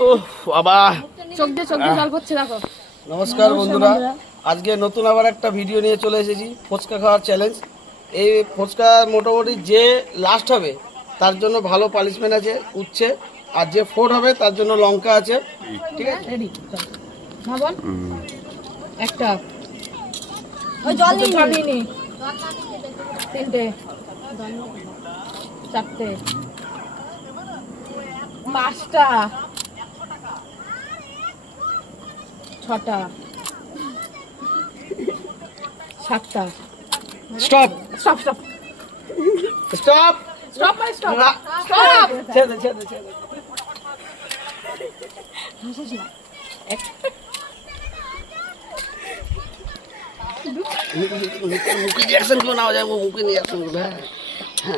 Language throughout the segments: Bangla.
বাবা চোখ দিয়ে জল পড়ছে দেখো। নমস্কার বন্ধুরা, আজকে নতুন আবার একটা ভিডিও নিয়ে চলে এসেছি, ফুচকা খাওয়ার চ্যালেঞ্জ। এই ফুচকা মোটামুটি যে লাস্ট হবে তার জন্য ভালো পানিশমেন্ট আছে, উচ্ছে, আর যে ফোর্থ হবে তার জন্য লঙ্কা আছে। ঠিক আছে, রেডি? না বল একটা ওই জল জল নিয়ে নি, তিনটে, চারটে, পাঁচটা, ছটা, সাতটা। Stop stop stop stop stop মানে স্টপ না। স্টপ। ছেড়ে ছেড়ে ছেড়ে মুখে রিয়াকশন গুলো নাও যায়, মুখে রিয়াকশন গুলো। হ্যাঁ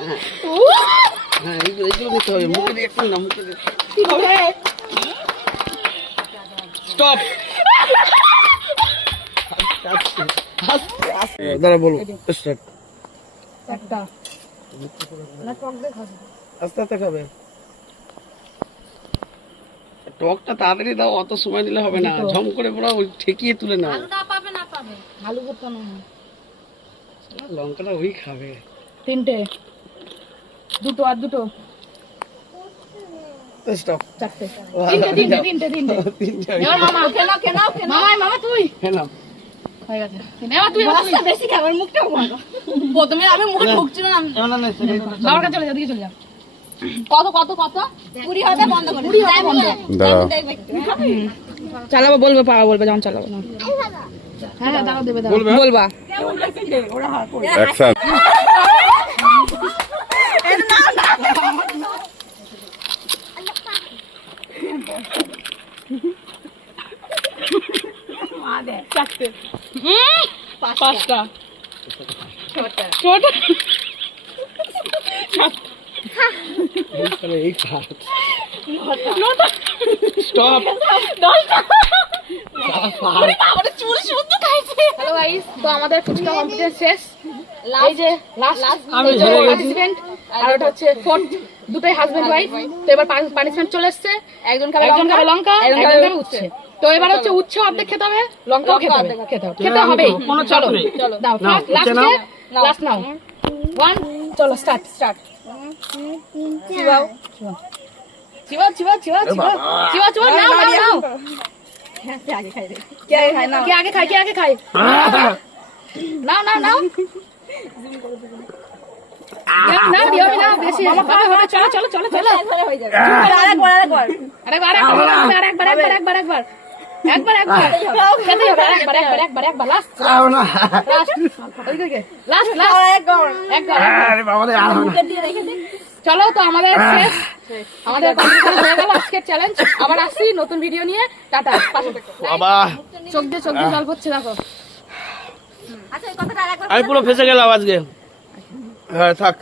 হ্যাঁ হ্যাঁ, এইগুলো নিতে হবে, মুখে রিয়াকশন না, মুখে কি হবে? স্টপ। দাঁড়া বলো, স্টার্ট। একটা না, টক দিয়ে খাবে। আস্তে আস্তে খাবে, টকটা তাড়াতাড়ি দাও, অত সময় নিলে হবে না, ঝম করে পুরো ওই ঠেকিয়ে তুলে নাও। আলু ভর্তা না, লঙ্কাটা ওই খাবে। তিনটে, দুটো আর দুটো, স্টপ। চারটে, তিনটে তিনটে তিনটে তিনটে। এবার মামা মামা তুই হ্যাঁ না, হয়ে গেছে। এবার তুই বেশি খাবার, মুখটা প্রথমে আমি মুখে ঢুকছিল না। বাবার কাছে চলে যা, দিকে চলে যা। কত কত কত? 20 হবে, বন্ধ করে 20 হবে, বন্ধ। চালাবো, বলবে, পাওয়া বলবে যখন চালাবো না। হ্যাঁ হ্যাঁ, দাঁড়াও, দেবে, দাঁড়াও, বলবা। অ্যাকশন। চারটে, পাঁচটা, ছটা, এই খা। স্টপ। হ্যালো গাইস, তো আমাদের ফুচকা কম্পিটিশন শেষ। এই যে লাস্ট আমি হেরে গেছি। পার্টিসিপেন্ট, আর ওটা হচ্ছে ফোর্থ, দুটোই হাজবেন্ড ওয়াইফ। তো এবার পানিশমেন্ট চলে এসেছে, একজন খাবে লঙ্কা, একজন খাবে উচ্ছে। তো এবার হচ্ছে উচ্ছে অর্ধেক খেতে হবে, লঙ্কাও খেতে হবে, খেতে হবে। চলো চলো, দাও লাস্ট নাও। 1, চলো স্টার্ট। চিবাও চিবাও চিবাও চিবাও চিবাও চিবাও চিবাও, নাও নাও নাও। কে আগে খায়? নাও নাও নাও নাও, দিও না বেশি, হবে। চলো চলো চলো চলো, আরেকবার লাস্ট চলো। তো আমাদের শেষ, আমাদের কম্পিটিশন হয়ে গেল আজকের চ্যালেঞ্জ। আবার আসছি নতুন ভিডিও নিয়ে। টাটা। বাবা চোখ দিয়ে জল পড়ছে দেখো। আচ্ছা, এই কথাটা আরেকবার আমি পুরো ফেসে গেলাম আজকে। হ্যাঁ থাক।